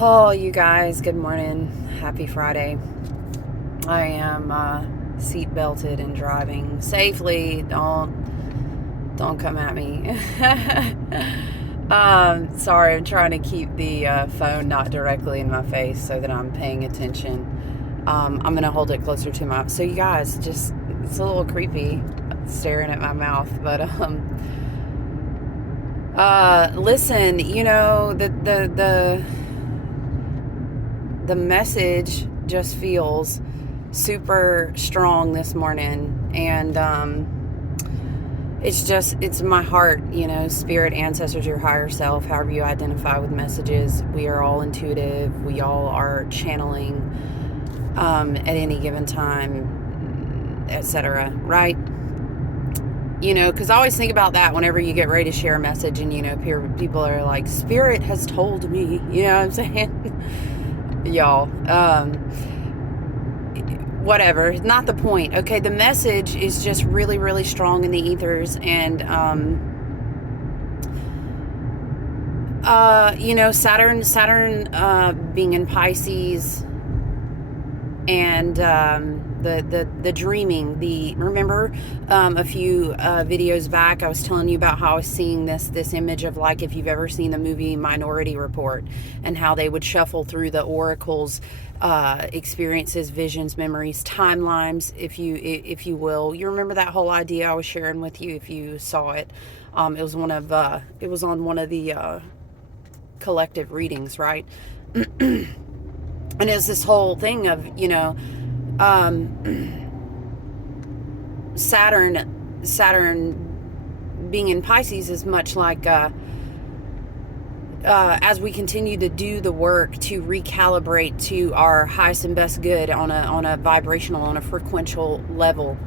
Oh, you guys, good morning. Happy Friday. I am seat belted and driving safely. Don't come at me. Sorry, I'm trying to keep the phone not directly in my face so that I'm paying attention. I'm gonna hold it closer to my. So you guys, just it's a little creepy staring at my mouth, but listen, the message just feels super strong this morning, and it's my heart, spirit, ancestors, your higher self, however you identify with messages. We are all intuitive. We all are channeling at any given time, etc., right? Because I always think about that whenever you get ready to share a message, and people are like, spirit has told me, you know what I'm saying? Y'all, whatever, not the point. Okay, the message is just really, really strong in the ethers. And Saturn being in Pisces, and the dreaming. Remember, a few videos back, I was telling you about how I was seeing this image of, like, if you've ever seen the movie Minority Report, and how they would shuffle through the oracles, experiences, visions, memories, timelines, if you will. You remember that whole idea I was sharing with you if you saw it. It was on one of the collective readings, right? And it's this whole thing of, Saturn being in Pisces is much like, as we continue to do the work to recalibrate to our highest and best good on a vibrational, on a frequential level.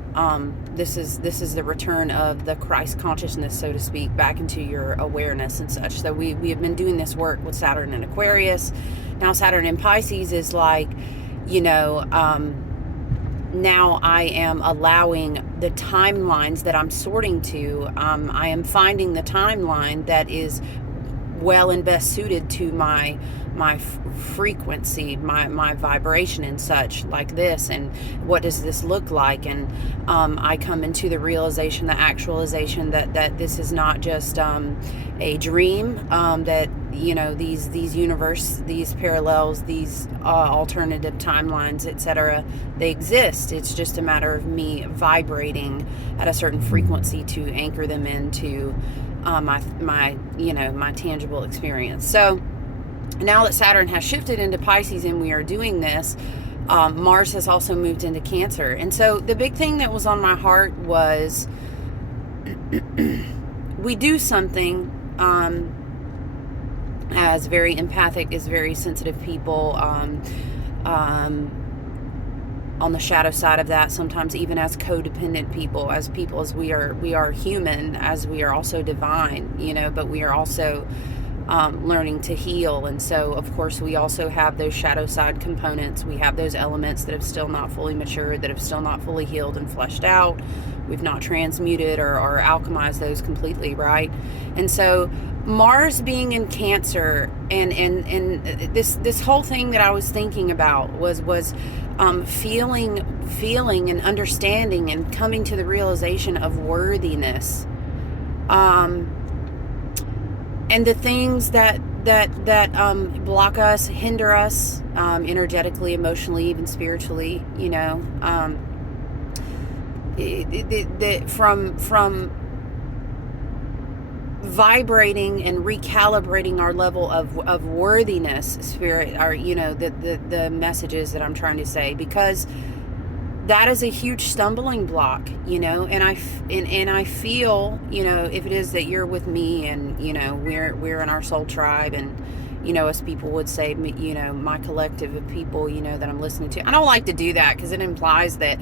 This is the return of the Christ consciousness, so to speak, back into your awareness and such. So we have been doing this work with Saturn in Aquarius. Now Saturn in Pisces is like, now I am allowing the timelines that I'm sorting to. I am finding the timeline that is well and best suited to my frequency, my vibration and such, like this. And what does this look like? And I come into the realization, the actualization, that this is not just a dream, that these universe, these parallels, these alternative timelines, etc., they exist. It's just a matter of me vibrating at a certain frequency to anchor them into my tangible experience. So now that Saturn has shifted into Pisces and we are doing this, Mars has also moved into Cancer. And so the big thing that was on my heart was, we do something as very empathic, as very sensitive people, on the shadow side of that, sometimes even as codependent people, as we are human, as we are also divine, but we are also learning to heal. And so, of course, we also have those shadow side components. We have those elements that have still not fully matured, that have still not fully healed and fleshed out. We've not transmuted or alchemized those completely, right? And so Mars being in Cancer, and this whole thing that I was thinking about was feeling and understanding and coming to the realization of worthiness, and the things that block us, hinder us, energetically, emotionally, even spiritually, from vibrating and recalibrating our level of worthiness, spirit, the messages that I'm trying to say, because that is a huge stumbling block, and I feel, if it is that you're with me, and we're in our soul tribe, and as people would say, my collective of people, that I'm listening to. I don't like to do that because it implies that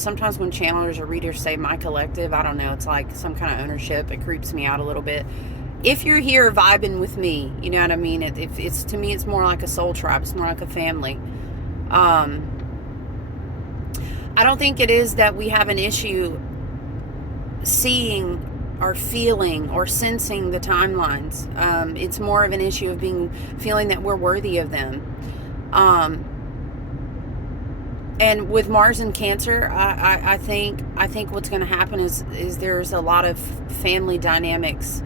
sometimes when channelers or readers say my collective, I don't know, it's like some kind of ownership. It creeps me out a little bit. If you're here vibing with me, you know what I mean? It's to me, it's more like a soul tribe. It's more like a family. I don't think it is that we have an issue seeing are feeling or sensing the timelines. It's more of an issue of feeling that we're worthy of them. And with Mars and Cancer, I think what's going to happen is there's a lot of family dynamics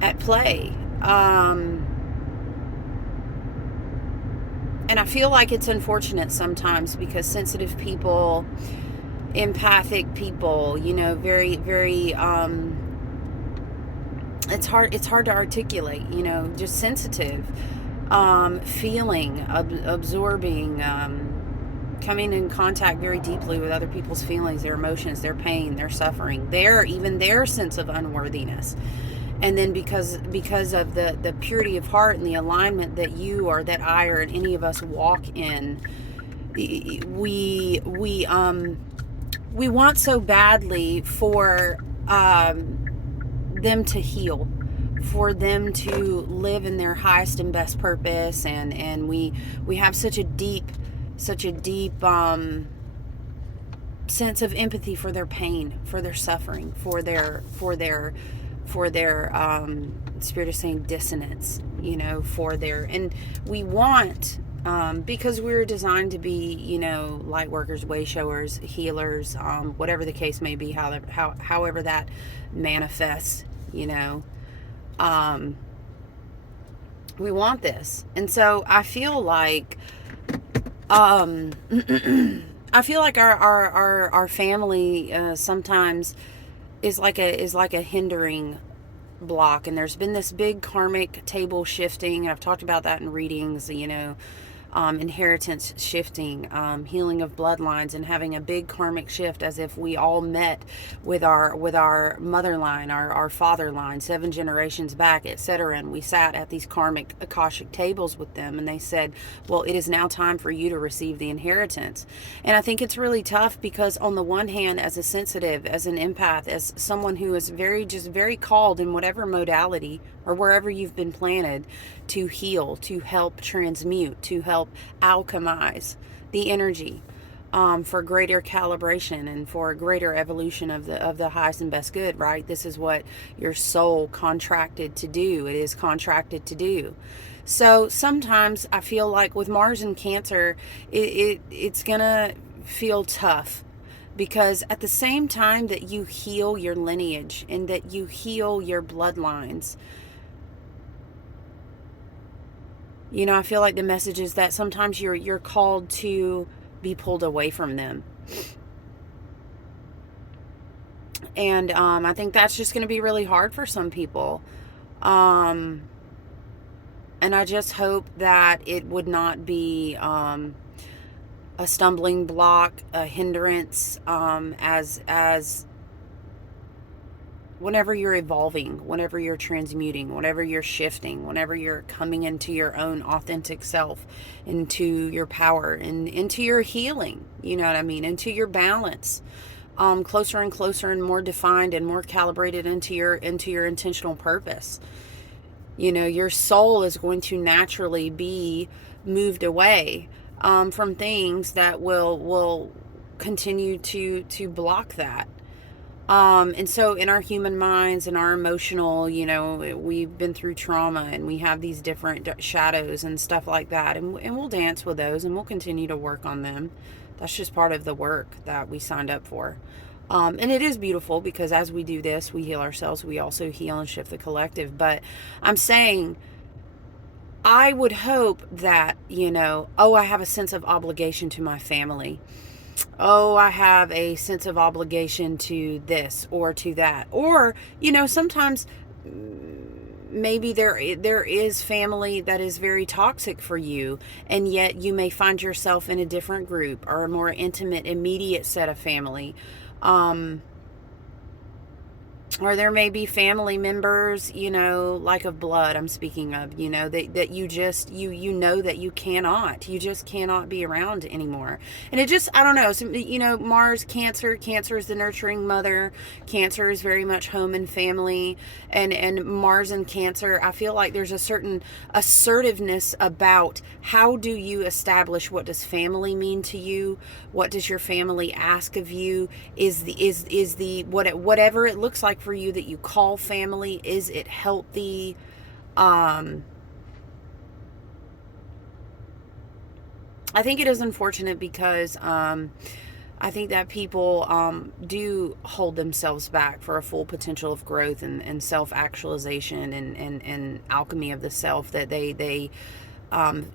at play. And I feel like it's unfortunate sometimes because sensitive people, empathic people, very, very, it's hard to articulate, just sensitive, feeling, absorbing, coming in contact very deeply with other people's feelings, their emotions, their pain, their suffering, even their sense of unworthiness. And then because of the purity of heart and the alignment that you or that I or any of us walk in, we want so badly for them to heal, for them to live in their highest and best purpose, and we have such a deep sense of empathy for their pain, for their suffering, for their spirit is saying dissonance, and we want, because we're designed to be, light workers, way showers, healers, whatever the case may be, however that manifests, we want this. And so I feel like our family sometimes is like a hindering block, and there's been this big karmic table shifting, and I've talked about that in readings, inheritance shifting, healing of bloodlines, and having a big karmic shift, as if we all met with our mother line, our father line, 7 generations back, etc. And we sat at these karmic Akashic tables with them, and they said, well, it is now time for you to receive the inheritance. And I think it's really tough because on the one hand, as a sensitive, as an empath, as someone who is very called in whatever modality or wherever you've been planted to heal, to help transmute, to help alchemize the energy, for greater calibration and for a greater evolution of the highest and best good, right? This is what your soul contracted to do. It is contracted to do. So sometimes I feel like with Mars and Cancer, it's gonna feel tough, because at the same time that you heal your lineage and that you heal your bloodlines, I feel like the message is that sometimes you're called to be pulled away from them. And I think that's just going to be really hard for some people. And I just hope that it would not be a stumbling block, a hindrance, as whenever you're evolving, whenever you're transmuting, whenever you're shifting, whenever you're coming into your own authentic self, into your power, and into your healing, into your balance, closer and closer and more defined and more calibrated into your intentional purpose. Your soul is going to naturally be moved away from things that will continue to block that. And so in our human minds and our emotional, we've been through trauma, and we have these different shadows and stuff like that. And we'll dance with those, and we'll continue to work on them. That's just part of the work that we signed up for. And it is beautiful, because as we do this, we heal ourselves. We also heal and shift the collective. But I'm saying, I would hope that, I have a sense of obligation to my family. Oh, I have a sense of obligation to this or to that. Or, sometimes maybe there is family that is very toxic for you, and yet you may find yourself in a different group or a more intimate, immediate set of family. Or there may be family members, like of blood, I'm speaking of, that you just, that you just cannot be around anymore. And it just, I don't know, so, Mars, Cancer is the nurturing mother. Cancer is very much home and family. And Mars and Cancer, I feel like there's a certain assertiveness about how do you establish what does family mean to you? What does your family ask of you? Is the whatever it looks like dynamic for you that you call family? Is it healthy? I think it is unfortunate because I think that people do hold themselves back for a full potential of growth and self-actualization and alchemy of the self, that they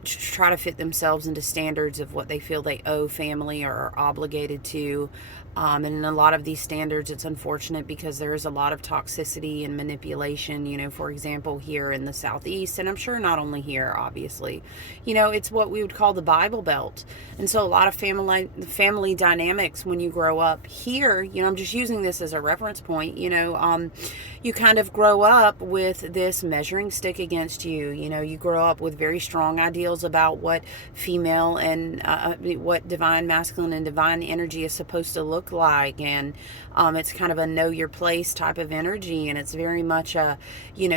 try to fit themselves into standards of what they feel they owe family or are obligated to. And in a lot of these standards, it's unfortunate because there is a lot of toxicity and manipulation, for example, here in the Southeast, and I'm sure not only here, obviously. It's what we would call the Bible Belt. And so a lot of family dynamics when you grow up here, I'm just using this as a reference point, you kind of grow up with this measuring stick against you. You grow up with very strong ideals about what female and what divine masculine and divine energy is supposed to look like, and it's kind of a know your place type of energy, and it's very much a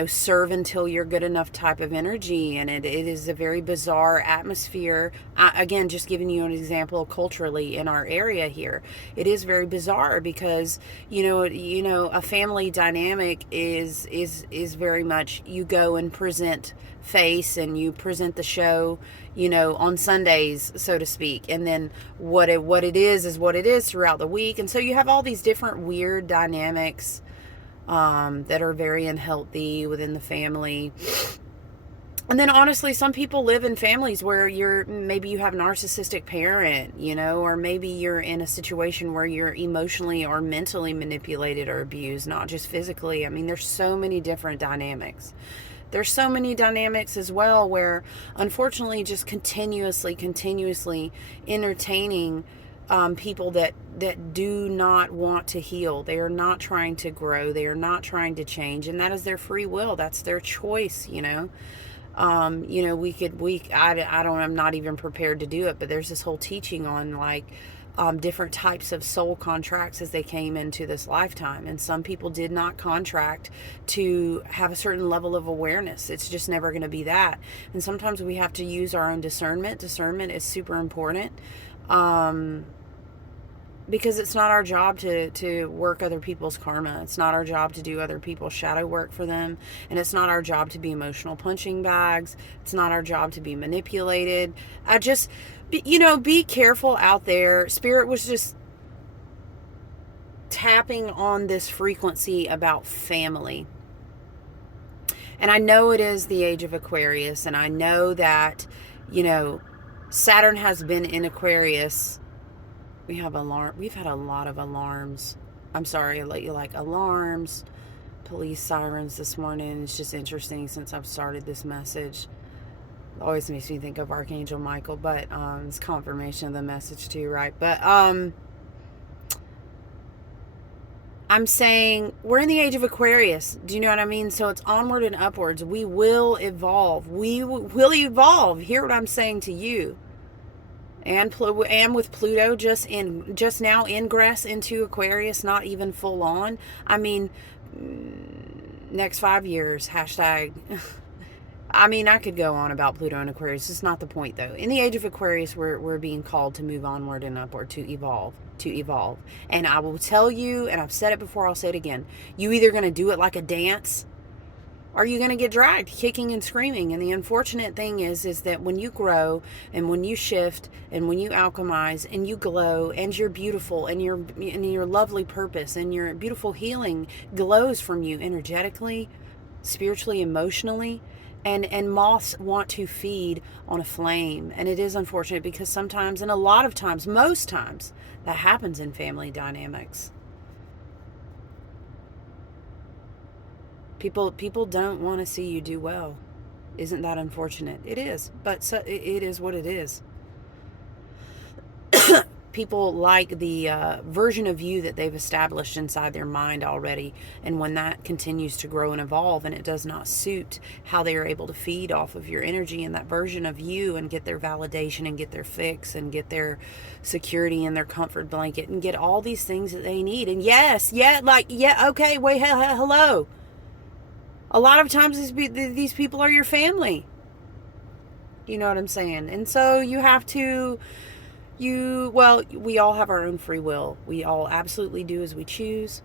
serve until you're good enough type of energy, and it is a very bizarre atmosphere. Again, just giving you an example culturally in our area here, it is very bizarre because a family dynamic is very much you go and present face and you present the show on Sundays, so to speak, and then what it is what it is throughout the week. And so you have all these different weird dynamics that are very unhealthy within the family. And then honestly, some people live in families where maybe you have a narcissistic parent, or maybe you're in a situation where you're emotionally or mentally manipulated or abused, not just physically. I mean, there's so many different dynamics. There's so many dynamics as well where, unfortunately, just continuously entertaining people that do not want to heal. They are not trying to grow. They are not trying to change, and that is their free will. That's their choice. I'm not even prepared to do it, but there's this whole teaching on different types of soul contracts as they came into this lifetime. And some people did not contract to have a certain level of awareness. It's just never going to be that. And sometimes we have to use our own discernment. Discernment is super important. Because it's not our job to work other people's karma. It's not our job to do other people's shadow work for them. And it's not our job to be emotional punching bags. It's not our job to be manipulated. Be careful out there. Spirit was just tapping on this frequency about family. And I know it is the age of Aquarius. And I know that, Saturn has been in Aquarius. We've had a lot of alarms. I'm sorry, alarms, police sirens this morning. It's just interesting since I've started this message. It always makes me think of Archangel Michael, but it's confirmation of the message too, right? But I'm saying we're in the age of Aquarius. Do you know what I mean? So it's onward and upwards. We will evolve. We will evolve. Hear what I'm saying to you. And with Pluto just now ingress into Aquarius, not even full on. I mean, next 5 years, hashtag. I mean, I could go on about Pluto and Aquarius. It's not the point, though. In the age of Aquarius, we're being called to move onward and upward, to evolve. And I will tell you, and I've said it before, I'll say it again. You either going to do it like a dance, or you're going to get dragged kicking and screaming. And the unfortunate thing is that when you grow and when you shift and when you alchemize and you glow and you're beautiful and your lovely purpose and your beautiful healing glows from you energetically, spiritually, emotionally, and moths want to feed on a flame. And it is unfortunate because sometimes, and a lot of times, most times, that happens in family dynamics. People don't want to see you do well. Isn't that unfortunate? It is, but it is what it is. People like the version of you that they've established inside their mind already, and when that continues to grow and evolve and it does not suit how they are able to feed off of your energy and that version of you and get their validation and get their fix and get their security and their comfort blanket and get all these things that they need. And okay, wait, hello. A lot of times these people are your family. You know what I'm saying? And so you have to, we all have our own free will. We all absolutely do as we choose.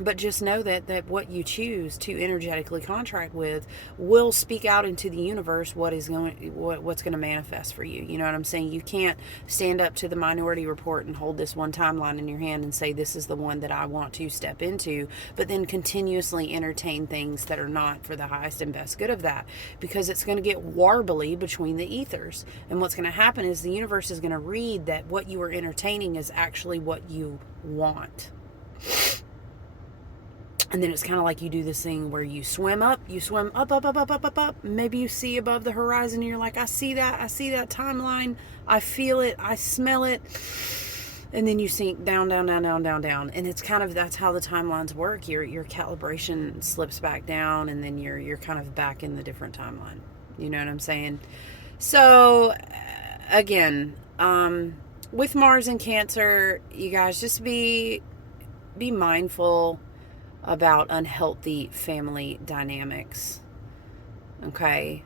But just know that what you choose to energetically contract with will speak out into the universe what's going to manifest for you. You know what I'm saying? You can't stand up to the Minority Report and hold this one timeline in your hand and say, this is the one that I want to step into, but then continuously entertain things that are not for the highest and best good of that, because it's going to get warbly between the ethers. And what's going to happen is the universe is going to read that what you are entertaining is actually what you want. And then it's kind of like you do this thing where you swim up, up. Maybe you see above the horizon and you're like, I see that timeline. I feel it. I smell it. And then you sink down. And it's kind of, that's how the timelines work. Your calibration slips back down, and then you're kind of back in the different timeline. You know what I'm saying? So again, with Mars and Cancer, you guys just be mindful about unhealthy family dynamics. Okay.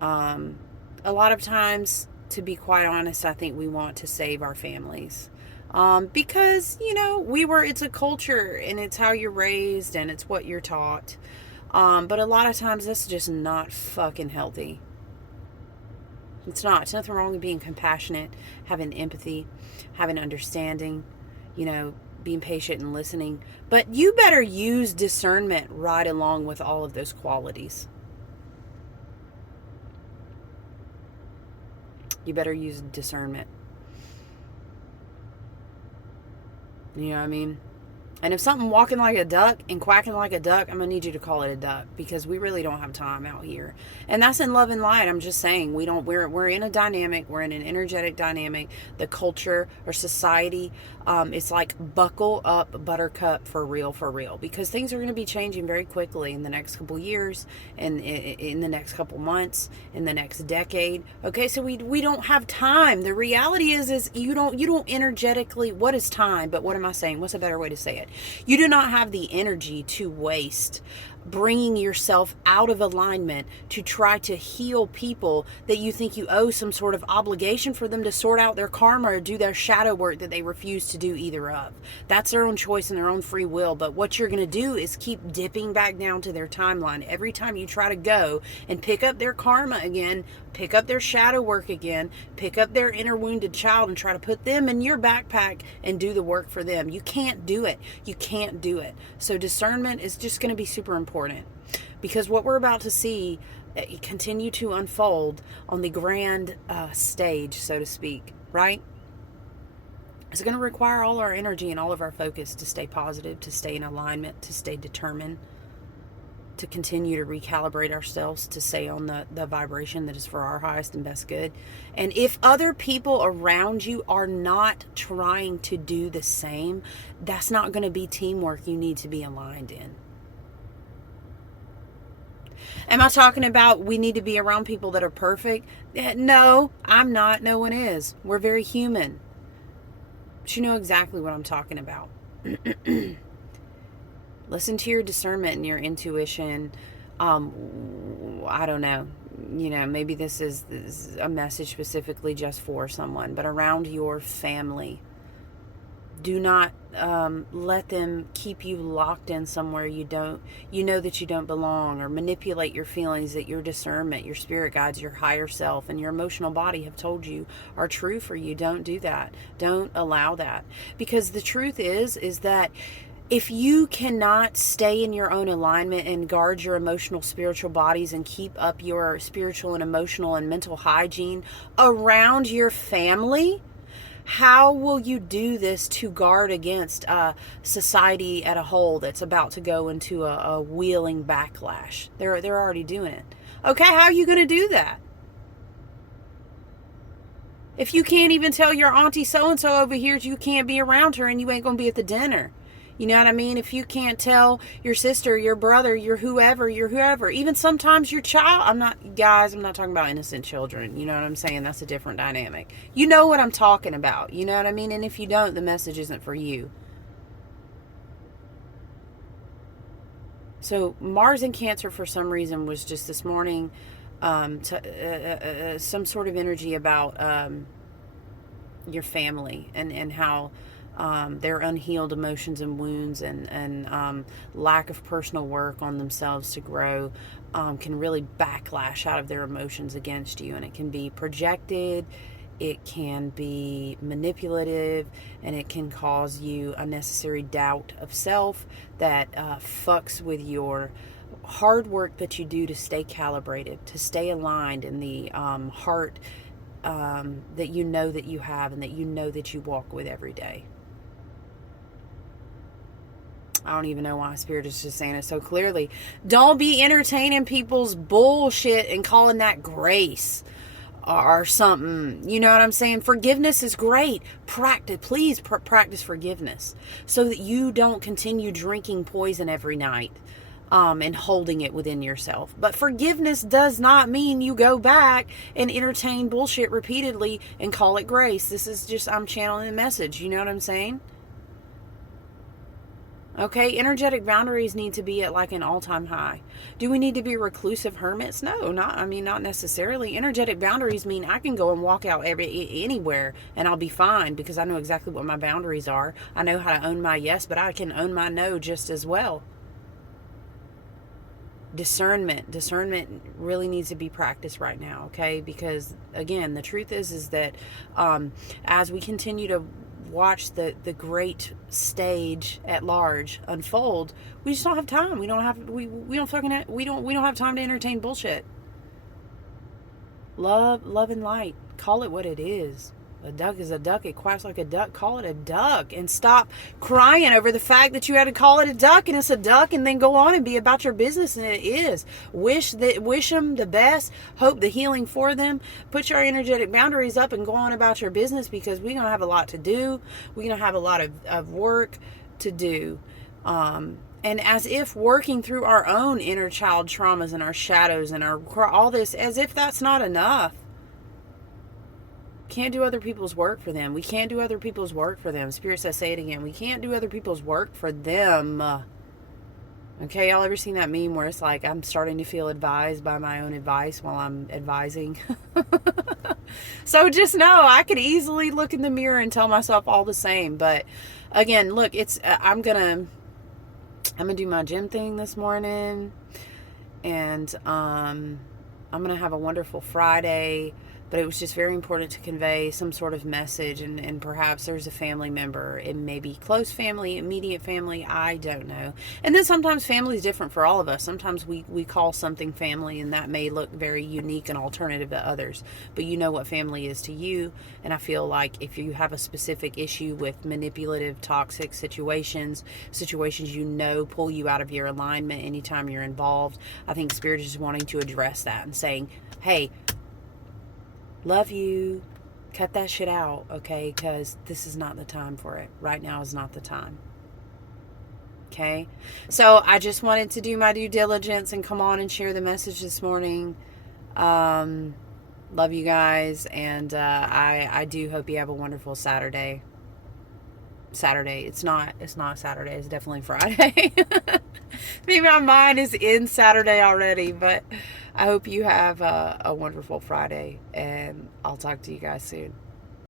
A lot of times, to be quite honest, I think we want to save our families. Because, it's a culture, and it's how you're raised, and it's what you're taught. But a lot of times that's just not fucking healthy. It's not. It's nothing wrong with being compassionate, having empathy, having understanding, being patient and listening. But you better use discernment right along with all of those qualities. You better use discernment. You know what I mean? And if something walking like a duck and quacking like a duck, I'm going to need you to call it a duck, because we really don't have time out here. And that's in love and light. I'm just saying, we're in a dynamic, we're in an energetic dynamic. The culture or society, it's like buckle up, buttercup, for real, because things are going to be changing very quickly in the next couple years, and in the next couple months, in the next decade. Okay, so we don't have time. The reality is you don't energetically, what is time? But what am I saying? What's a better way to say it? You do not have the energy to waste bringing yourself out of alignment to try to heal people that you think you owe some sort of obligation for them to sort out their karma or do their shadow work that they refuse to do either of. That's their own choice and their own free will. But what you're going to do is keep dipping back down to their timeline. Every time you try to go and pick up their karma again, pick up their shadow work again, pick up their inner wounded child and try to put them in your backpack and do the work for them. You can't do it. You can't do it. So discernment is just going to be super important, because what we're about to see continue to unfold on the grand stage, so to speak, right? It's going to require all our energy and all of our focus to stay positive, to stay in alignment, to stay determined, to continue to recalibrate ourselves, to stay on the vibration that is for our highest and best good. And if other people around you are not trying to do the same, that's not going to be teamwork you need to be aligned in. Am I talking about we need to be around people that are perfect? No, I'm not. No one is. We're very human. But you know exactly what I'm talking about. Listen to your discernment and your intuition. I don't know. Maybe this is a message specifically just for someone, but around your family. Do not let them keep you locked in somewhere you know that you don't belong, or manipulate your feelings that your discernment, your spirit guides, your higher self, and your emotional body have told you are true for you. Don't do that. Don't allow that. Because the truth is that if you cannot stay in your own alignment and guard your emotional, spiritual bodies and keep up your spiritual and emotional and mental hygiene around your family, how will you do this to guard against society at a whole that's about to go into a wheeling backlash? They're already doing it. Okay, how are you going to do that? If you can't even tell your auntie so-and-so over here you can't be around her and you ain't going to be at the dinner. You know what I mean? If you can't tell your sister, your brother, your whoever, even sometimes your child. I'm not talking about innocent children. You know what I'm saying? That's a different dynamic. You know what I'm talking about. You know what I mean? And if you don't, the message isn't for you. So Mars in Cancer for some reason was just this morning some sort of energy about your family and how their unhealed emotions and wounds and lack of personal work on themselves to grow can really backlash out of their emotions against you. And it can be projected, it can be manipulative, and it can cause you unnecessary doubt of self that fucks with your hard work that you do to stay calibrated, to stay aligned in the heart that you know that you have and that you know that you walk with every day. I don't even know why Spirit is just saying it so clearly. Don't be entertaining people's bullshit and calling that grace or something. You know what I'm saying? Forgiveness is great. Please practice forgiveness so that you don't continue drinking poison every night and holding it within yourself. But forgiveness does not mean you go back and entertain bullshit repeatedly and call it grace. This is just, I'm channeling the message. You know what I'm saying? Okay, energetic boundaries need to be at like an all-time high. Do we need to be reclusive hermits? No, not necessarily. Energetic boundaries mean I can go and walk out anywhere and I'll be fine because I know exactly what my boundaries are. I know how to own my yes, but I can own my no just as well. Discernment really needs to be practiced right now, okay? Because again, the truth is that as we continue to watch the great stage at large unfold, we just don't have time. We don't have time to entertain bullshit. Love and light. Call it what it is. A duck is a duck. It quacks like a duck. Call it a duck and stop crying over the fact that you had to call it a duck and it's a duck, and then go on and be about your business. And it is. Wish them the best. Hope the healing for them. Put your energetic boundaries up and go on about your business, because we're going to have a lot to do. We're going to have a lot of work to do. And as if working through our own inner child traumas and our shadows and all this, as if that's not enough. Can't do other people's work for them. We can't do other people's work for them. Spirit says, say it again. We can't do other people's work for them. Okay, y'all ever seen that meme where it's like, I'm starting to feel advised by my own advice while I'm advising? So just know, I could easily look in the mirror and tell myself all the same. But again, look, it's I'm gonna do my gym thing this morning, and I'm gonna have a wonderful Friday. But it was just very important to convey some sort of message, and perhaps there's a family member. It may be close family, immediate family, I don't know. And then sometimes family is different for all of us. Sometimes we call something family, and that may look very unique and alternative to others. But you know what family is to you. And I feel like if you have a specific issue with manipulative, toxic situations you know pull you out of your alignment anytime you're involved, I think Spirit is just wanting to address that and saying, hey, love you, cut that shit out, okay? Because this is not the time for it. Right now is not the time. Okay? So I just wanted to do my due diligence and come on and share the message this morning. Love you guys, and I do hope you have a wonderful Saturday. It's not Saturday, it's definitely Friday. Maybe my mind is in Saturday already, but I hope you have a wonderful Friday, and I'll talk to you guys soon.